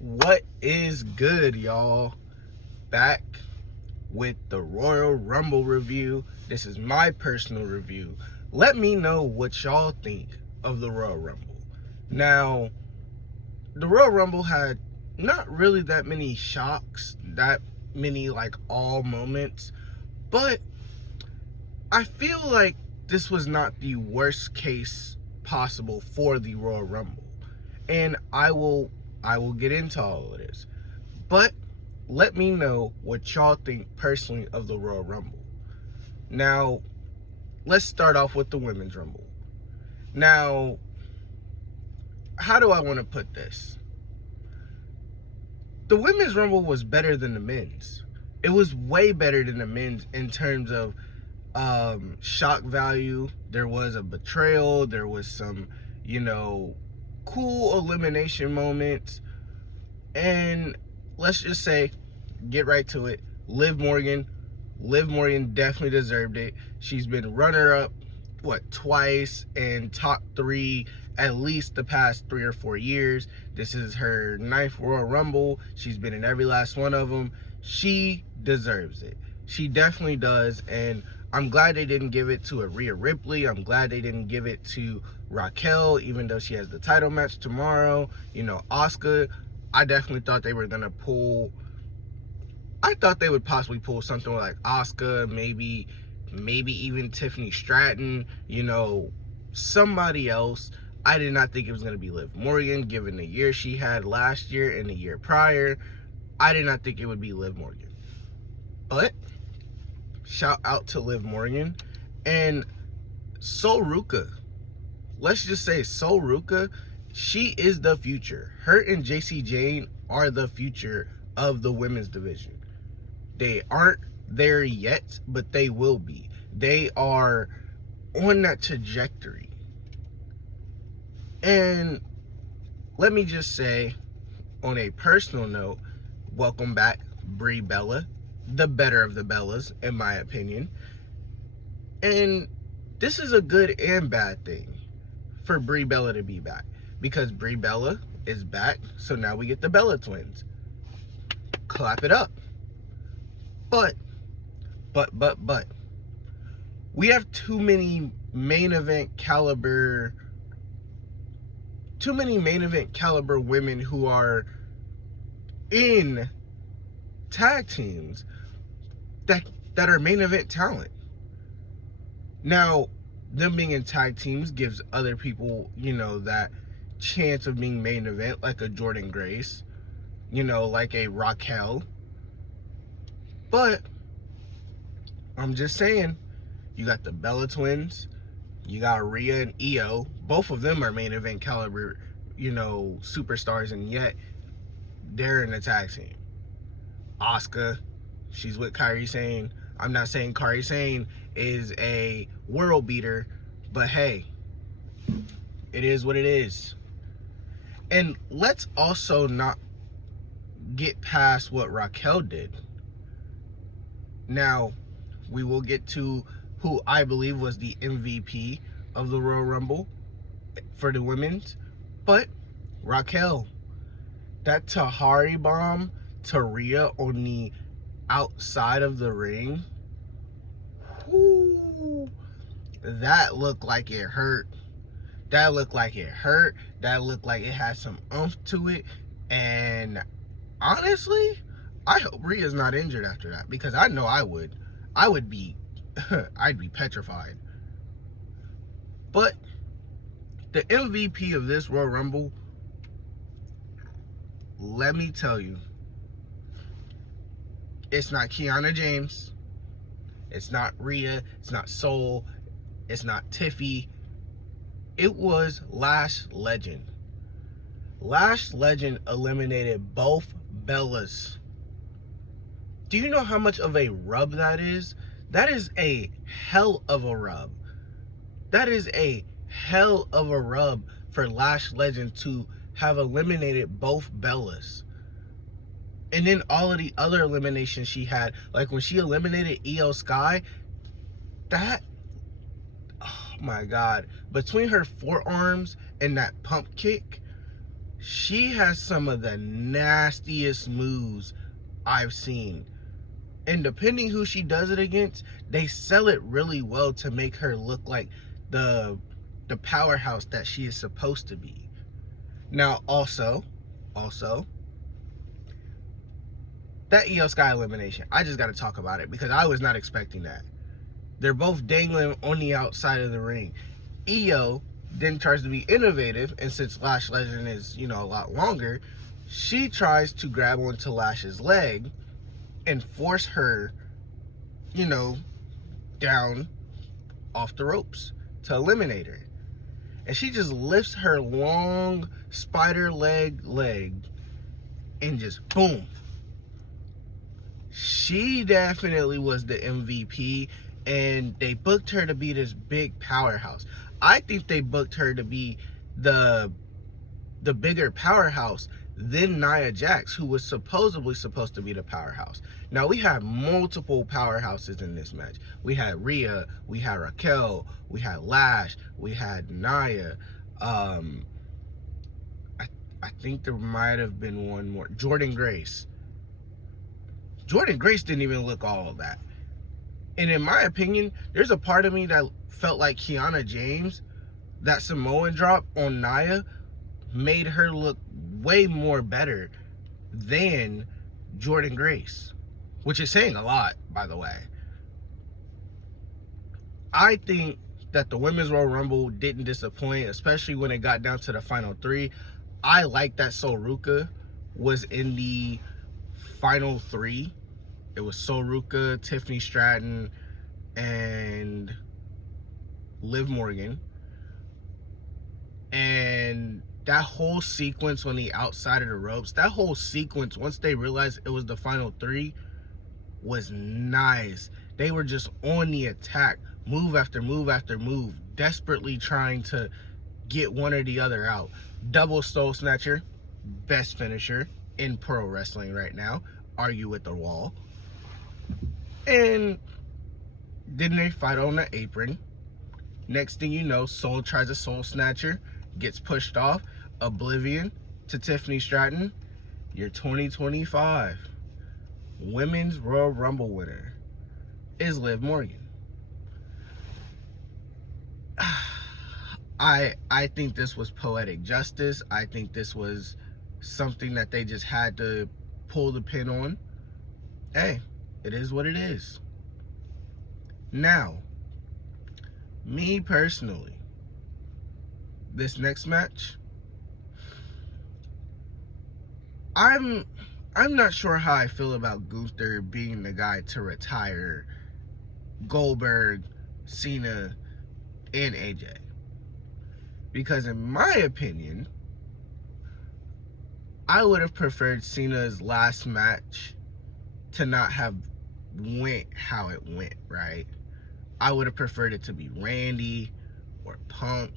What is good, y'all? Back with the Royal Rumble review. This is my personal review. Let me know what y'all think of the Royal Rumble. Now, the Royal Rumble had not really that many shocks, that many like all moments, but I feel like this was not the worst case possible for the Royal Rumble. And I will get into all of this. But let me know what y'all think personally of the Royal Rumble. Now, let's start off with the Women's Rumble. Now, how do I want to put this? The Women's Rumble was better than the men's. It was way better than the men's in terms of shock value. There was a betrayal. There was some, cool elimination moments. And let's just say, get right to it, Liv Morgan definitely deserved it. She's been runner-up, twice, and top 3 at least the past 3 or 4 years. This is her 9th Royal Rumble. She's been in every last one of them. She deserves it. She definitely does, and I'm glad they didn't give it to Rhea Ripley. I'm glad they didn't give it to Raquel, even though she has the title match tomorrow. Asuka, I definitely thought they were going to pull... I thought they would possibly pull something like Asuka, maybe even Tiffany Stratton, somebody else. I did not think it was going to be Liv Morgan, given the year she had last year and the year prior. I did not think it would be Liv Morgan. But, shout out to Liv Morgan. And Sol Ruca. Let's just say Sol Ruca, she is the future. Her and JC Jane are the future of the women's division. They aren't there yet, but they will be. They are on that trajectory. And let me just say, on a personal note, welcome back, Brie Bella, the better of the Bellas, in my opinion. And this is a good and bad thing for Brie Bella to be back, because Brie Bella is back, so now we get the Bella twins. Clap it up. But, we have too many main event caliber women who are in tag teams that are main event talent. Now, them being in tag teams gives other people, that chance of being main event, like a Jordynne Grace, like a Raquel. But I'm just saying, you got the Bella twins, you got Rhea and Io. Both of them are main event caliber, superstars, and yet they're in the tag team. Asuka, she's with Kairi Sane. I'm not saying Kairi Sane is a world beater, but hey, it is what it is. And let's also not get past what Raquel did. Now, we will get to who I believe was the MVP of the Royal Rumble for the women's. But Raquel, that Tahari bomb to Rhea on the outside of the ring, whoo, that looked like it hurt. That looked like it hurt. That looked like it had some oomph to it. And honestly, I hope Rhea's not injured after that, because I know I would. I'd be petrified. But the MVP of this Royal Rumble, let me tell you, it's not Kiana James, it's not Rhea, it's not Sol, it's not Tiffy. It was Lash Legend. Lash Legend eliminated both Bellas. Do you know how much of a rub that is? That is a hell of a rub. That is a hell of a rub for Lash Legend to have eliminated both Bellas. And then all of the other eliminations she had, like when she eliminated Io Sky, that, oh my God, between her forearms and that pump kick, She has some of the nastiest moves I've seen. And depending who she does it against, they sell it really well to make her look like the powerhouse that she is supposed to be. Now, also, that Io Sky elimination, I just got to talk about it because I was not expecting that. They're both dangling on the outside of the ring. Io then tries to be innovative, and since Lash Legend is, a lot longer, she tries to grab onto Lash's leg and force her, down off the ropes to eliminate her. And she just lifts her long spider leg and just boom. She definitely was the MVP, and they booked her to be this big powerhouse. I think they booked her to be the bigger powerhouse than Nia Jax, who was supposedly supposed to be the powerhouse. Now, we had multiple powerhouses in this match. We had Rhea, we had Raquel, we had Lash, we had Nia. I think there might have been one more. Jordynne Grace. Jordynne Grace didn't even look all that. And in my opinion, there's a part of me that felt like Kiana James, that Samoan drop on Nia, made her look way more better than Jordynne Grace, which is saying a lot, by the way. I think that the Women's Royal Rumble didn't disappoint, especially when it got down to the final three. I like that Sol Ruca was in the final three. It was Sol Ruca, Tiffany Stratton, and Liv Morgan. And that whole sequence on the outside of the ropes, that whole sequence, once they realized it was the final three, was nice. They were just on the attack, move after move after move, desperately trying to get one or the other out. Double Soul Snatcher, best finisher in pro wrestling right now. Argue with the wall. And then they fight on the apron. Next thing you know, Soul tries a Soul Snatcher, gets pushed off. Oblivion to Tiffany Stratton. Your 2025 Women's Royal Rumble winner is Liv Morgan. I think this was poetic justice. I think this was something that they just had to pull the pin on. Hey, it is what it is. Now, me personally, this next match, I'm not sure how I feel about Gunther being the guy to retire Goldberg, Cena, and AJ. Because in my opinion, I would have preferred Cena's last match to not have went how it went, right? I would have preferred it to be Randy or Punk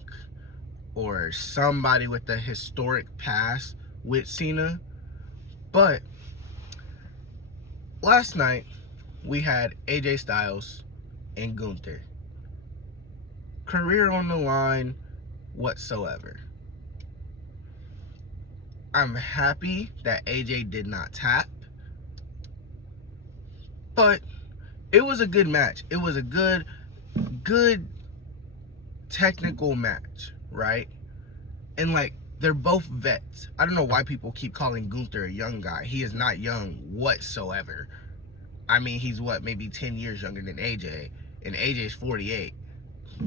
or somebody with a historic past with Cena. But last night, we had AJ Styles and Gunther. Career on the line whatsoever. I'm happy that AJ did not tap. But it was a good match. It was a good technical match, right? And like, they're both vets. I don't know why people keep calling Gunther a young guy. He is not young whatsoever. I mean, he's maybe 10 years younger than AJ, and AJ's 48.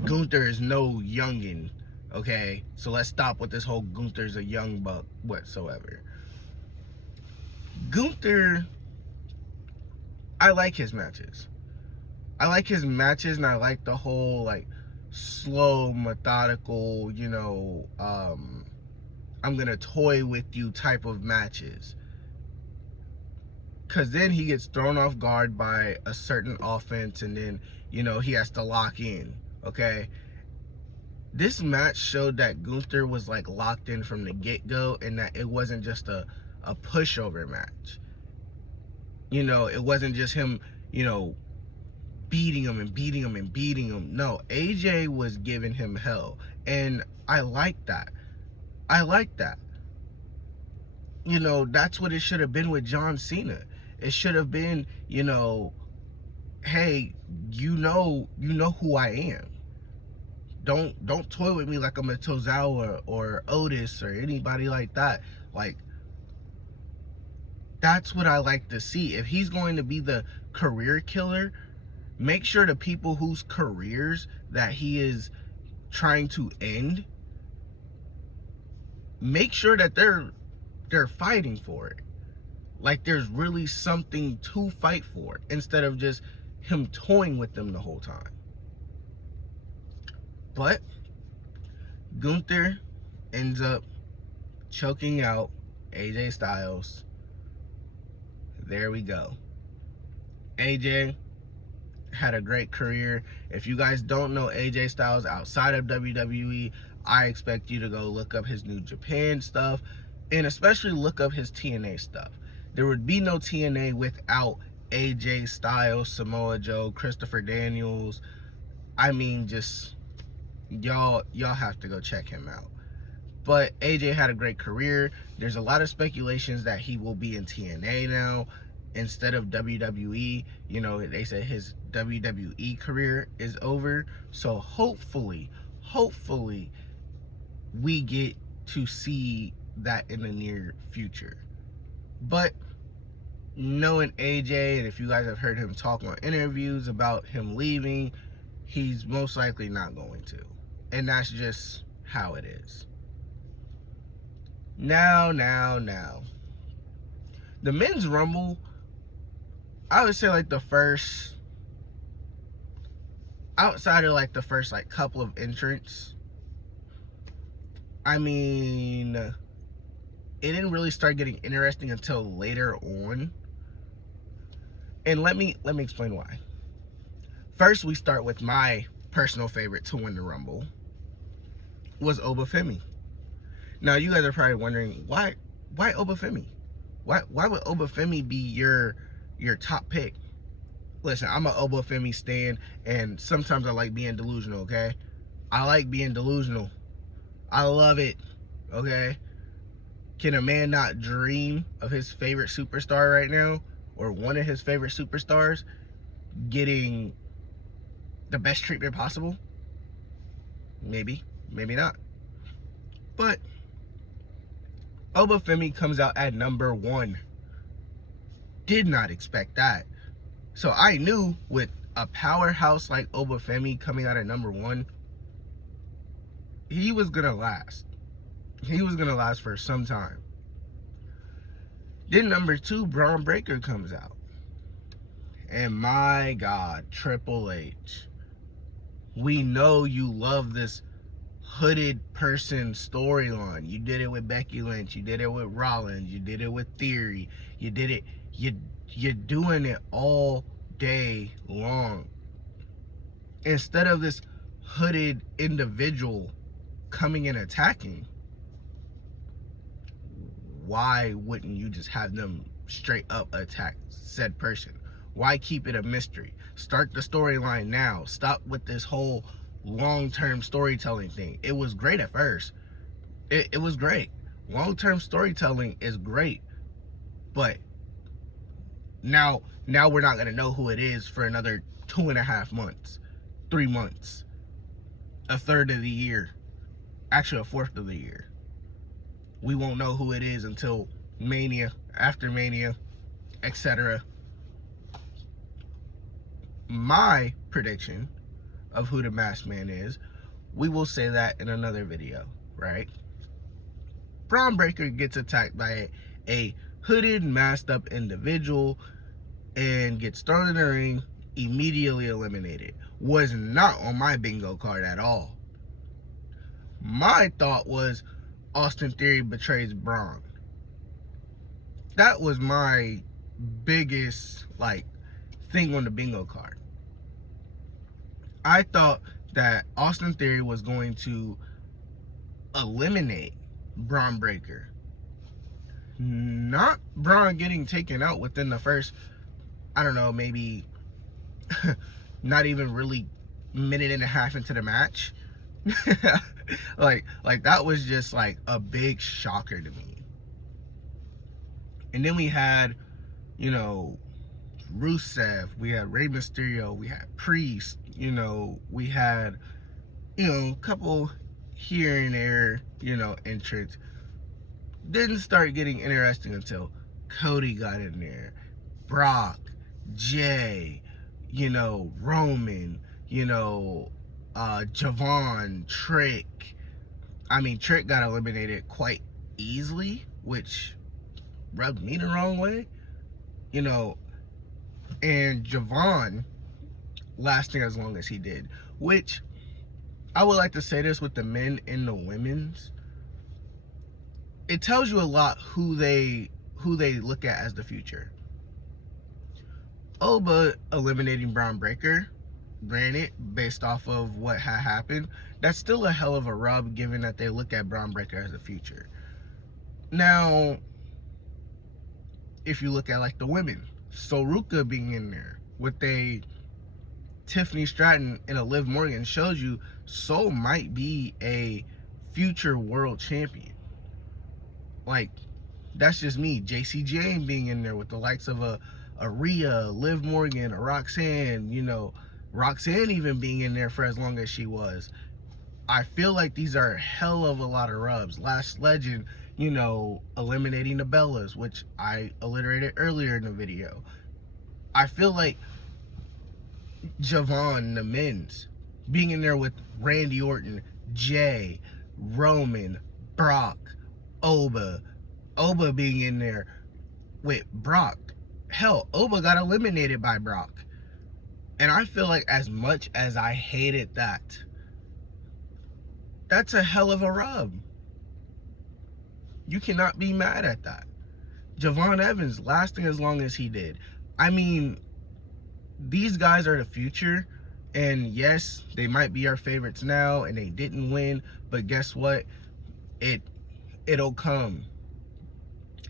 Gunther is no youngin', okay? So let's stop with this whole Gunther's a young buck whatsoever. Gunther, I like his matches. I like his matches, and I like the whole, like, slow, methodical, I'm gonna toy with you type of matches. Because then he gets thrown off guard by a certain offense, and then, he has to lock in, okay? This match showed that Gunther was, like, locked in from the get-go, and that it wasn't just a pushover match. It wasn't just him, beating him and beating him and beating him. No, AJ was giving him hell, and I like that. You know, that's what it should have been with John Cena. It should have been, you know, hey, you know who I am. Don't toy with me like I'm a Tozawa or Otis or anybody like that. Like, that's what I like to see. If he's going to be the career killer, make sure the people whose careers that he is trying to end, make sure that they're fighting for it. Like there's really something to fight for, instead of just him toying with them the whole time. But Gunther ends up choking out AJ Styles. There we go. AJ had a great career. If you guys don't know AJ Styles outside of WWE, I expect you to go look up his New Japan stuff, and especially look up his TNA stuff. There would be no TNA without AJ Styles, Samoa Joe, Christopher Daniels. I mean, just y'all have to go check him out. But AJ had a great career. There's a lot of speculations that he will be in TNA now instead of WWE. You know, they said his WWE career is over. So hopefully we get to see that in the near future. But knowing AJ, and if you guys have heard him talk on interviews about him leaving, he's most likely not going to. And that's just how it is. Now. The Men's Rumble, I would say like the first, outside of like the first like couple of entrants, I mean, it didn't really start getting interesting until later on. And let me explain why. First, we start with my personal favorite to win the Rumble, was Obafemi. Now, you guys are probably wondering, why Obafemi? Why would Obafemi be your top pick? Listen, I'm an Obafemi stan, and sometimes I like being delusional, okay? I like being delusional. I love it, okay? Can a man not dream of his favorite superstar right now, or one of his favorite superstars, getting the best treatment possible? Maybe, maybe not. But Obafemi comes out at number 1. Did not expect that. So I knew with a powerhouse like Obafemi coming out at number 1, he was gonna last. He was gonna last for some time. Then number 2, Braun Breaker comes out. And my God, Triple H. We know you love this hooded person storyline. You did it with Becky Lynch. You did it with Rollins. You did it with Theory. You did it. You're doing it all day long. Instead of this hooded individual coming and attacking, why wouldn't you just have them straight up attack said person? Why keep it a mystery? Start the storyline now. Stop with this whole long-term storytelling thing. It was great at first. It was great. Long-term storytelling is great. But now we're not going to know who it is for another 2.5 months, 3 months, a third of the year, actually a fourth of the year. We won't know who it is until Mania, after Mania, etc. My prediction of who the Masked Man is, we will say that in another video, right? Braun Breaker gets attacked by a hooded, masked up individual and gets thrown in the ring, immediately eliminated. Was not on my bingo card at all. My thought was Austin Theory betrays Braun. That was my biggest thing on the bingo card. I thought that Austin Theory was going to eliminate Braun Breaker. Not Braun getting taken out within the first, I don't know, maybe not even really minute and a half into the match. like that was just like a big shocker to me. And then we had, you know, Rusev, we had Rey Mysterio, we had Priest, you know, we had, you know, a couple here and there, you know, entrants. Didn't start getting interesting until Cody got in there, Brock, Jay, you know, Roman, you know, Javon, Trick. I mean, Trick got eliminated quite easily, which rubbed me the wrong way, you know, and Javon lasting as long as he did, which I would like to say this with the men and the women's. It tells you a lot who they look at as the future. Oba eliminating Braun Breaker, granted, based off of what had happened, that's still a hell of a rub given that they look at Braun Breaker as the future. Now, if you look at like the women, Soruka being in there with a Tiffany Stratton and a Liv Morgan shows you Sol might be a future world champion. Like, that's just me. JC Jane being in there with the likes of a Rhea, Liv Morgan, a Roxanne, you know, Roxanne even being in there for as long as she was. I feel like these are a hell of a lot of rubs. Last Legend, you know, eliminating the Bellas, which I alliterated earlier in the video. I feel like Javon, the men's, being in there with Randy Orton, Jay, Roman, Brock, Oba being in there with Brock. Hell, Oba got eliminated by Brock. And I feel like as much as I hated that, that's a hell of a rub. You cannot be mad at that. Javon Evans lasting as long as he did. I mean, these guys are the future. And yes, they might be our favorites now and they didn't win. But guess what? It'll come.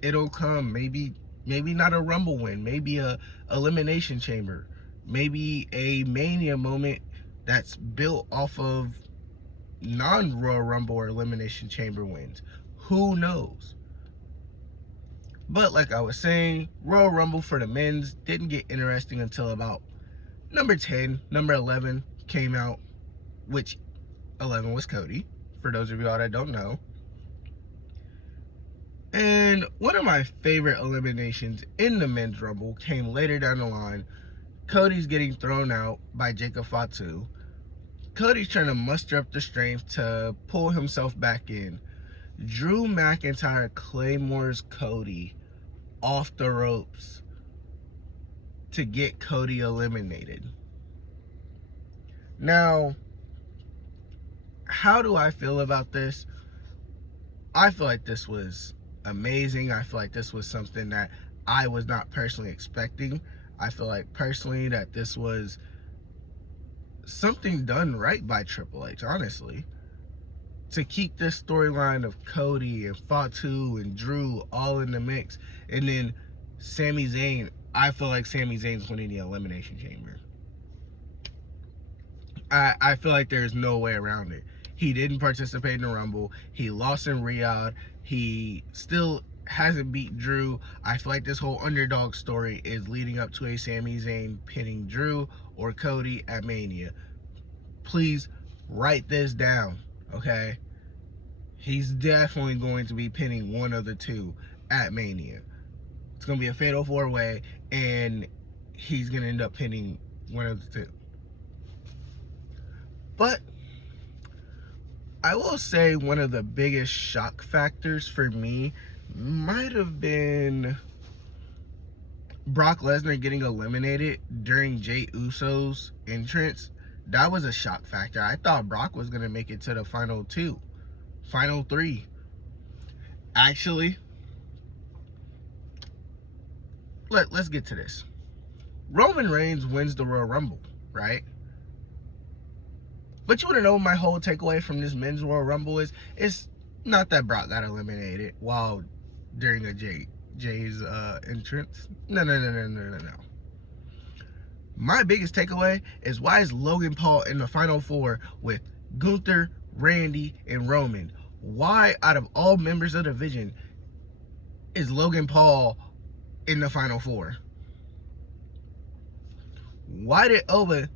It'll come. Maybe not a Rumble win. Maybe a Elimination Chamber. Maybe a Mania moment that's built off of non-Royal Rumble or Elimination Chamber wins. Who knows? But like I was saying, Royal Rumble for the men's didn't get interesting until about number 10. Number 11 came out, which 11 was Cody, for those of y'all that don't know. And one of my favorite eliminations in the men's Rumble came later down the line. Cody's getting thrown out by Jacob Fatu. Cody's trying to muster up the strength to pull himself back in. Drew McIntyre claymores Cody off the ropes to get Cody eliminated. Now, how do I feel about this? I feel like this was amazing. I feel like this was something that I was not personally expecting. I feel like personally that this was something done right by Triple H, honestly. To keep this storyline of Cody and Fatu and Drew all in the mix. And then Sami Zayn, I feel like Sami Zayn's winning the Elimination Chamber. I feel like there's no way around it. He didn't participate in the Rumble. He lost in Riyadh. He still hasn't beat Drew. I feel like this whole underdog story is leading up to a Sami Zayn pinning Drew or Cody at Mania. Please write this down, okay? He's definitely going to be pinning one of the two at Mania. It's going to be a fatal 4-way, and he's going to end up pinning one of the two. But I will say one of the biggest shock factors for me might have been Brock Lesnar getting eliminated during Jey Uso's entrance. That was a shock factor. I thought Brock was going to make it to the final three. Actually, let's get to this. Roman Reigns wins the Royal Rumble, right? But you want to know what my whole takeaway from this men's Royal Rumble is? It's not that Brock got eliminated while during a Jay's entrance. No. My biggest takeaway is, why is Logan Paul in the Final Four with Gunther, Randy, and Roman? Why, out of all members of the division, is Logan Paul in the Final Four? Why did Oba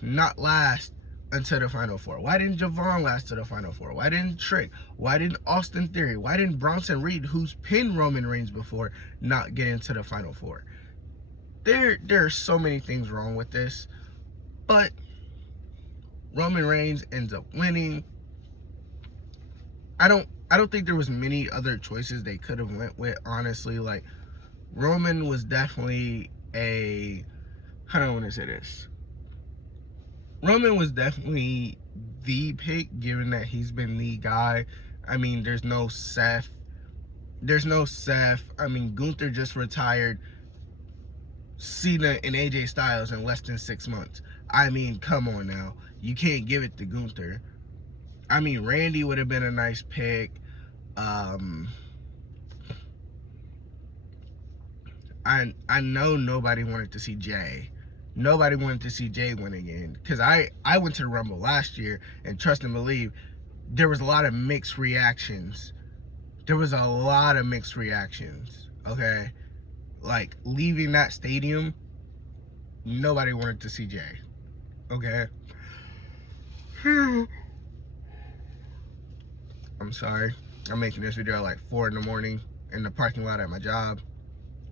not last until the Final Four? Why didn't Javon last to the Final Four? Why didn't Trick? Why didn't Austin Theory? Why didn't Bronson Reed, who's pinned Roman Reigns before, not get into the Final Four? There are so many things wrong with this, but Roman Reigns ends up winning. I don't think there was many other choices they could have went with, honestly. Like, Roman was definitely how do I want to say this? Roman was definitely the pick, given that he's been the guy. I mean, there's no Seth. I mean, Gunther just retired Cena and AJ Styles in less than 6 months. I mean, come on now. You can't give it to Gunther. I mean, Randy would have been a nice pick. I know nobody wanted to see Jay. Nobody wanted to see Jay win again. Because I went to the Rumble last year, and trust and believe, there was a lot of mixed reactions. Okay? Like, leaving that stadium, nobody wanted to see Jay. Okay? I'm sorry. I'm making this video at like 4 in the morning in the parking lot at my job.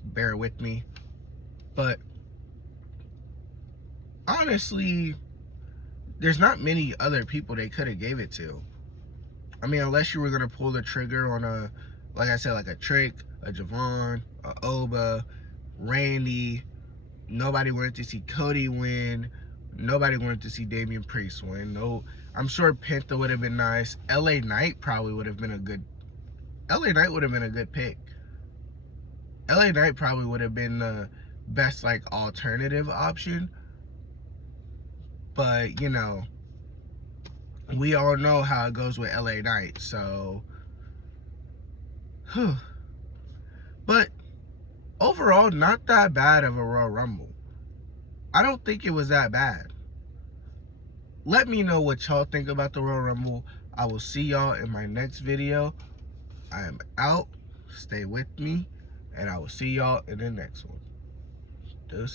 Bear with me. But honestly, there's not many other people they could have gave it to. I mean, unless you were going to pull the trigger on like I said, like a Trick, a Javon, a Oba, Randy. Nobody wanted to see Cody win. Nobody wanted to see Damian Priest win. No, I'm sure Penta would have been nice. LA Knight probably would have been a good pick. LA Knight probably would have been the best, like, alternative option. But, you know, we all know how it goes with LA Knight, so. But overall, not that bad of a Royal Rumble. I don't think it was that bad. Let me know what y'all think about the Royal Rumble. I will see y'all in my next video. I am out. Stay with me. And I will see y'all in the next one. Deuce.